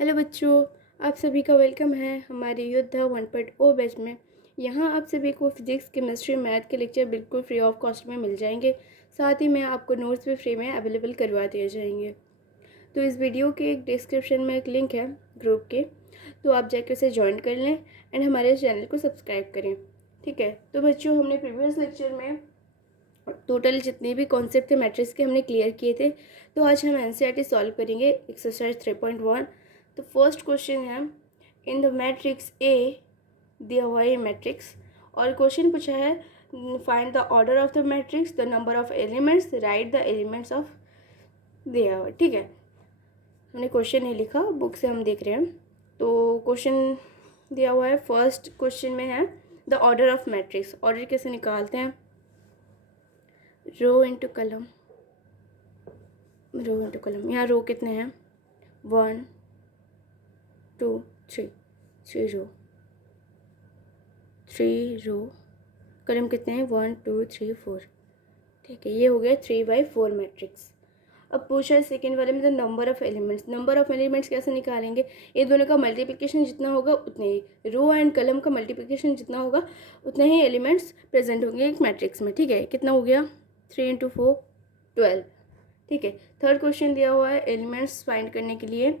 Hello बच्चों, आप सभी का वेलकम है हमारे योद्धा 1.0 बैच में। यहाँ आप सभी को फिजिक्स, केमिस्ट्री, मैथ के लेक्चर बिल्कुल फ्री ऑफ कॉस्ट में मिल जाएंगे। साथ ही में आपको नोट्स भी फ्री में अवेलेबल करवा दिए जाएंगे। तो इस वीडियो के एक डिस्क्रिप्शन में एक लिंक है ग्रुप के, तो आप जाकर उसे ज्वाइन कर लें एंड हमारे चैनल को सब्सक्राइब करें। ठीक है, तो बच्चों हमने प्रीवियस लेक्चर में टोटल जितने भी कॉन्सेप्ट थे मैट्रिक्स के हमने क्लियर किए थे। तो आज हम एनसीईआरटी सॉल्व करेंगे एक्सरसाइज 3.1। तो फर्स्ट क्वेश्चन है इन द मैट्रिक्स ए दिया हुआ है मैट्रिक्स और क्वेश्चन पूछा है find the order of the matrix, the number of elements, right the elements of दिया हुआ। ठीक है, हमने क्वेश्चन नहीं लिखा, बुक से हम देख रहे हैं। तो क्वेश्चन दिया हुआ है, फर्स्ट क्वेश्चन में है the order of matrix. Order कैसे निकालते हैं? रो इंटू कलम, रो इंटू कलम। यहाँ रो कितने हैं? 1 2 3, 3 रो, 3 रो। कलम कितने हैं? 1 2 3 4। ठीक है, ये हो गया 3/4 मैट्रिक्स। अब पूछा है सेकेंड वाले में the number of elements. Number of elements कैसे निकालेंगे? ये दोनों का मल्टीप्लिकेशन जितना होगा उतने ही, रो एंड कलम का मल्टीप्लिकेशन जितना होगा उतने ही एलिमेंट्स प्रेजेंट होंगे एक मैट्रिक्स में। ठीक है, कितना हो गया? 3 × 4 12। ठीक है, थर्ड क्वेश्चन दिया हुआ है एलिमेंट्स फाइंड करने के लिए।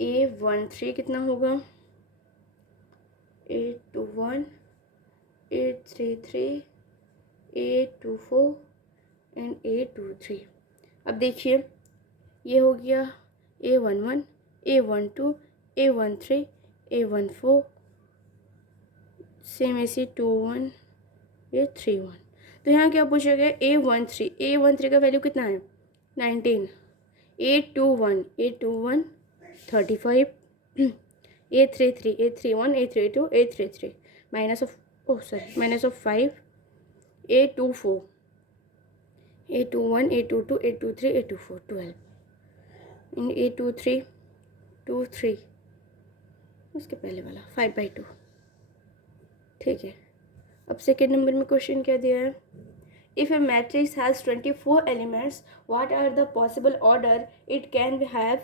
A13 कितना होगा? 821, 833, 824 एंड 823। अब देखिए, ये हो गया A11, A12, A13, A14, same ऐसे 21, A31। तो यहाँ क्या पूछा गया? A13 का वैल्यू कितना है? 19। A21, 35, A31, A32, A33 minus of -5, A24, A21, A22, A23, A24 12 and A23, 23 उसके पहले वाला 5/2। ठीक है, अब सेकेंड नंबर में क्वेश्चन क्या दिया है? If a matrix has 24 elements, what are the possible order it can have?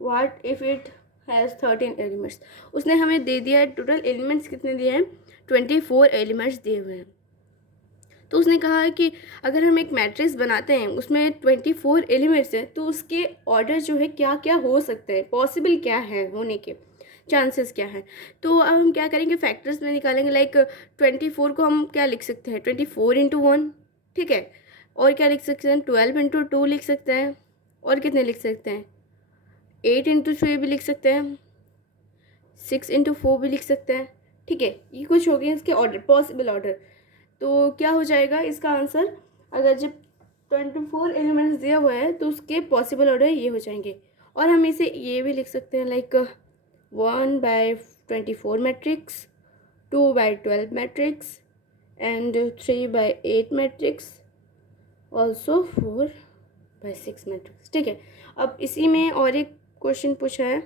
What if it has 13 elements? उसने हमें दे दिया है टोटल एलिमेंट्स कितने दिए हैं? 24 एलिमेंट्स दिए हुए हैं। तो उसने कहा है कि अगर हम एक मैट्रिक्स बनाते हैं उसमें 24 एलिमेंट्स हैं तो उसके ऑर्डर जो है क्या क्या हो सकते हैं, पॉसिबल क्या है होने के चांसेस क्या है। तो अब हम क्या करेंगे? फैक्टर्स में निकालेंगे। लाइक 24 को हम क्या लिख सकते हैं? 24 × 1। ठीक है, और क्या लिख सकते हैं? 12 × 2 लिख सकते हैं। और कितने लिख सकते हैं? 8 × 3 भी लिख सकते हैं, 6 × 4 भी लिख सकते हैं। ठीक है, ये कुछ हो गए इसके ऑर्डर, पॉसिबल ऑर्डर। तो क्या हो जाएगा इसका आंसर? अगर जब 24 एलिमेंट्स दिया हुआ है तो उसके पॉसिबल ऑर्डर ये हो जाएंगे। और हम इसे ये भी लिख सकते हैं like 1/24 matrix, 2/12 matrix and 3/8 matrix, also 4/6 matrix. ठीक है, अब इसी में और एक क्वेश्चन पूछा है,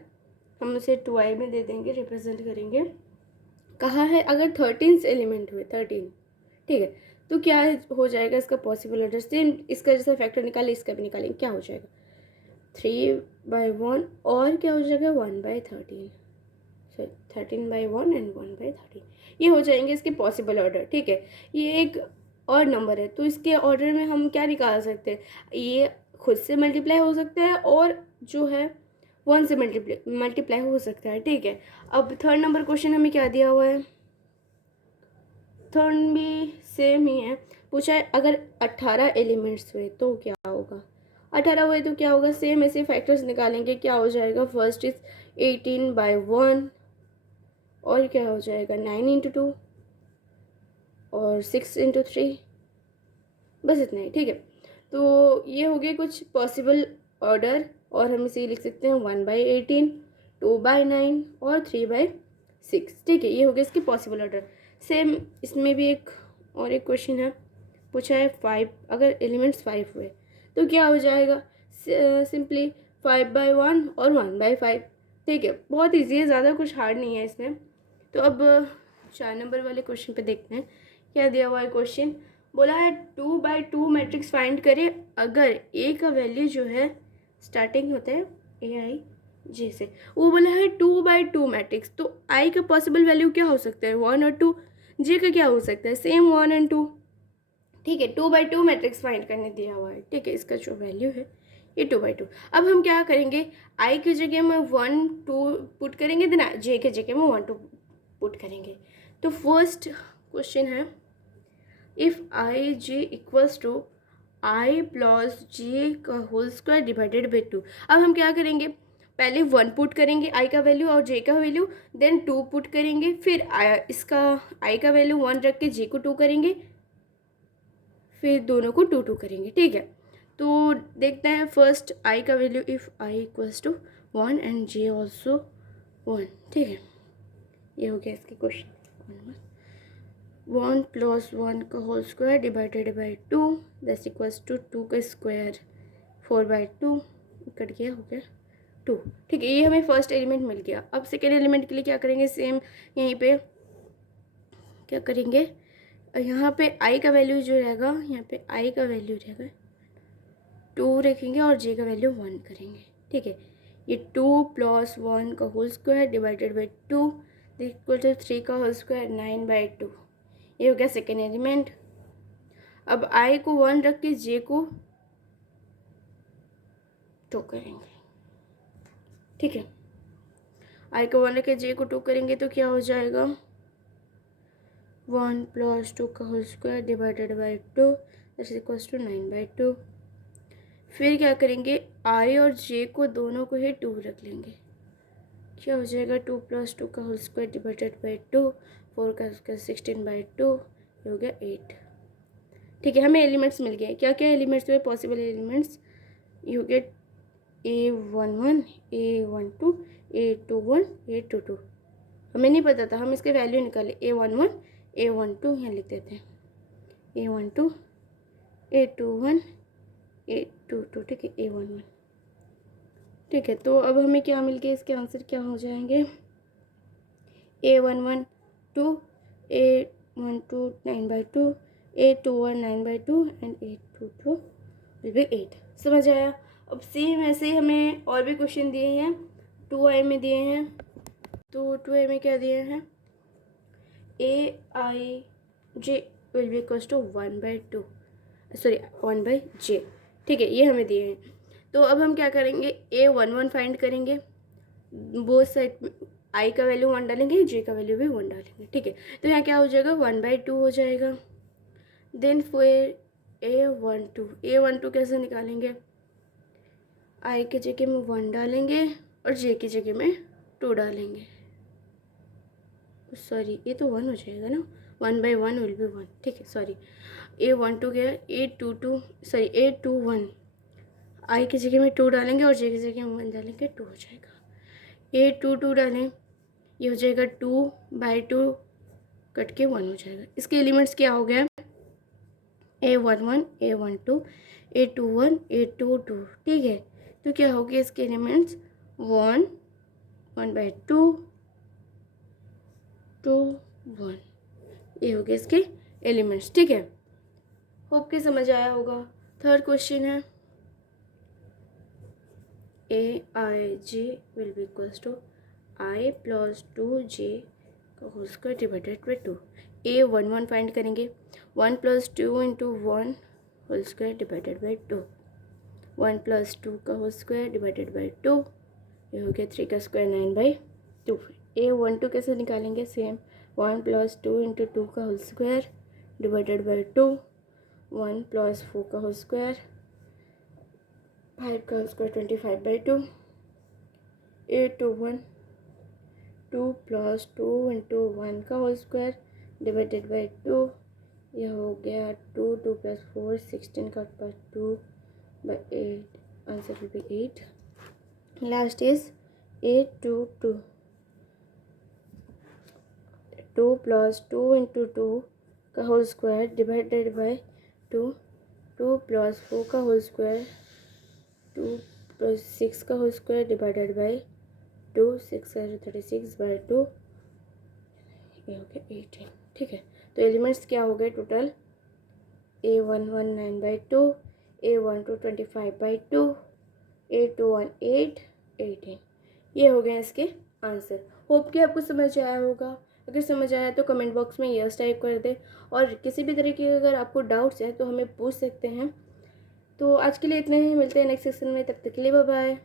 हम उसे 2i में दे देंगे, रिप्रेजेंट करेंगे। कहा है अगर 13 एलिमेंट हुए 13, ठीक है, तो क्या हो जाएगा इसका पॉसिबल ऑर्डर? सेम इसका जैसा फैक्टर निकाले इसका भी निकालेंगे। क्या हो जाएगा? 3/1 और क्या हो जाएगा? 1/13। सॉरी, 13/1 एंड 1/13 ये हो जाएंगे इसके पॉसिबल ऑर्डर। ठीक है, ये एक और नंबर है तो इसके ऑर्डर में हम क्या निकाल सकते हैं? ये खुद से मल्टीप्लाई हो सकता है और जो है 1 से मल्टीप्लाई हो सकता है। ठीक है, अब थर्ड नंबर क्वेश्चन हमें क्या दिया हुआ है? थर्ड भी सेम ही है, पूछा है अगर 18 एलिमेंट्स हुए तो क्या होगा? 18 हुए तो क्या होगा? सेम ऐसे फैक्टर्स निकालेंगे। क्या हो जाएगा? फर्स्ट इज 18/1 और क्या हो जाएगा? 9 × 2 और 6 × 3, बस इतना ही। ठीक है, तो ये हो गए कुछ पॉसिबल ऑर्डर और हम इसे लिख सकते हैं 1/18, 2/9 और 3/6। ठीक है, ये हो गया इसके पॉसिबल ऑर्डर। सेम इसमें भी एक और एक क्वेश्चन है, पूछा है 5 अगर एलिमेंट्स 5 हुए तो क्या हो जाएगा? सिंपली 5/1 और 1/5। ठीक है, बहुत ईजी है, ज़्यादा कुछ हार्ड नहीं है इसमें। तो अब 4 नंबर वाले क्वेश्चन पे देखते हैं क्या दिया हुआ है क्वेश्चन। बोला है 2/2 मैट्रिक्स फाइंड करें अगर ए का वैल्यू जो है स्टार्टिंग होता है AI जे से। वो बोला है 2/2 मैट्रिक्स, तो आई का पॉसिबल वैल्यू क्या हो सकता है, 1 और 2। जे का क्या हो सकता है, सेम 1 और 2। ठीक है, 2/2 मैट्रिक्स फाइंड करने दिया हुआ है। ठीक है, इसका जो वैल्यू है ये 2/2। अब हम क्या करेंगे, आई की जगह में 1 2 पुट करेंगे, देन जे की जगह में 1 2 पुट करेंगे। तो फर्स्ट क्वेश्चन है, if I J equals to I plus J का होल स्क्वायर डिवाइडेड बाई 2। अब हम क्या करेंगे, पहले 1 पुट करेंगे आई का वैल्यू और जे का वैल्यू, देन 2 पुट करेंगे, फिर इसका आई का वैल्यू 1 रख के जे को 2 करेंगे, फिर दोनों को 2 2 करेंगे। ठीक है, तो देखते हैं फर्स्ट आई का value, if I equals to 1 and J also 1। ठीक है, ये हो गया इसकी क्वेश्चन। 1 प्लस 1 का whole square divided by 2 that's equals to 2 का स्क्वायर 4/2 कट गया, हो गया 2। ठीक है, ये हमें फर्स्ट एलिमेंट मिल गया। अब सेकेंड एलिमेंट के लिए क्या करेंगे, सेम यहीं पे क्या करेंगे, यहाँ पे आई का वैल्यू जो रहेगा, यहाँ पे आई का वैल्यू रहेगा 2 रखेंगे और जे का वैल्यू 1 करेंगे। ठीक है, ये 2 प्लस 1 का whole square divided by 2 equal to 3 का होल स्क्वायर 9/2। ये हो गया सेकेंड एलिमेंट। अब आई को 1 रख के जे को 2 करेंगे। ठीक है, आई को 1 रख के जे को 2 करेंगे तो क्या हो जाएगा, 1 प्लस 2 का whole square divided by 2 that's equals to 9/2। फिर क्या करेंगे, आई और जे को दोनों को ही 2 रख लेंगे, क्या हो जाएगा 2 प्लस 2 का होल स्क्वायर डिवाइडेड बाई 2, 4 का स्क्वायर 16/2, ये हो गया 8। ठीक है, हमें एलिमेंट्स मिल गए। क्या क्या एलिमेंट्स हुए, possible elements, you get A11 A12 A21 A22। हमें नहीं पता था, हम इसके वैल्यू निकाले, A11 A12 यहाँ लिख देते हैं, A12 A21 A22। ठीक है, A11। ठीक है, तो अब हमें क्या मिल गया, इसके आंसर क्या हो जाएंगे, A11 2 A12 9/2 A21 9/2 and A22 will be 8। समझ आया। अब सेम ऐसे ही हमें और भी क्वेश्चन दिए हैं, 2i में दिए हैं। तो 2i में क्या दिए हैं, Aij will be equals to 1/2 sorry 1/j। ठीक है, ये हमें दिए हैं। तो अब हम क्या करेंगे, A11 फाइंड करेंगे, बोथ साइड आई का वैल्यू 1 डालेंगे, जे का वैल्यू भी 1 डालेंगे। ठीक है, तो यहाँ क्या हो जाएगा, 1/2 हो जाएगा। देन फिर A12 कैसे निकालेंगे, आई की जगह में 1 डालेंगे और जे की जगह में 2 डालेंगे। सॉरी, ये तो 1 हो जाएगा ना, 1/1 विल बी 1। ठीक है, सॉरी, A12 गया, A21 आई की जगह में 2 डालेंगे और जे की जगह में 1 डालेंगे, 2 हो जाएगा। A22 डालें, ये हो जाएगा 2/2 कट के 1 हो जाएगा। इसके एलिमेंट्स क्या हो गया, A11 A12 A21 A22। ठीक है, तो क्या हो गया, इसके एलिमेंट्स 1 1/2 2 1, ये हो गए इसके एलिमेंट्स। ठीक है, होप के समझ आया होगा। थर्ड क्वेश्चन है, Aij will be equals to I plus 2j का whole square divided by 2। A11 find करेंगे, 1 plus 2 into 1 whole square divided by 2, 1 plus 2 का होल स्क्वायर डिवाइडेड बाई 2, ये हो गया 3 का स्क्वायर 9/2। A12 कैसे निकालेंगे, सेम 1 प्लस 2 इंटू 2 का whole square divided by 2, 1 plus 4 का होल स्क्वायर 5 का whole square 25/2। A21 2 plus 2 into 1 का होल स्क्वायर डिवाइडेड बाई 2, यह हो गया 2 2 प्लस 4 16 का पास 2/8, answer will be 8। Last is A22 2 plus 2 into 2 का whole square divided by 2, 2 plus 4 का होल स्क्वायर 2 प्लस 6 का होल स्क्वायर डिवाइडेड बाई 2, 6 36/2, ये हो गया 18। ठीक है, तो एलिमेंट्स क्या हो गए टोटल, A11 9/2 A12 25/2 A21 8 18। ये हो गए इसके आंसर। होप कि आपको समझ आया होगा। अगर समझ आया तो कमेंट बॉक्स में यस टाइप कर दे, और किसी भी तरीके के अगर आपको डाउट्स हैं तो हमें पूछ सकते हैं। तो आज के लिए इतना ही, मिलते हैं नेक्स्ट सेक्शन में, तब तक के लिए बाय बाय।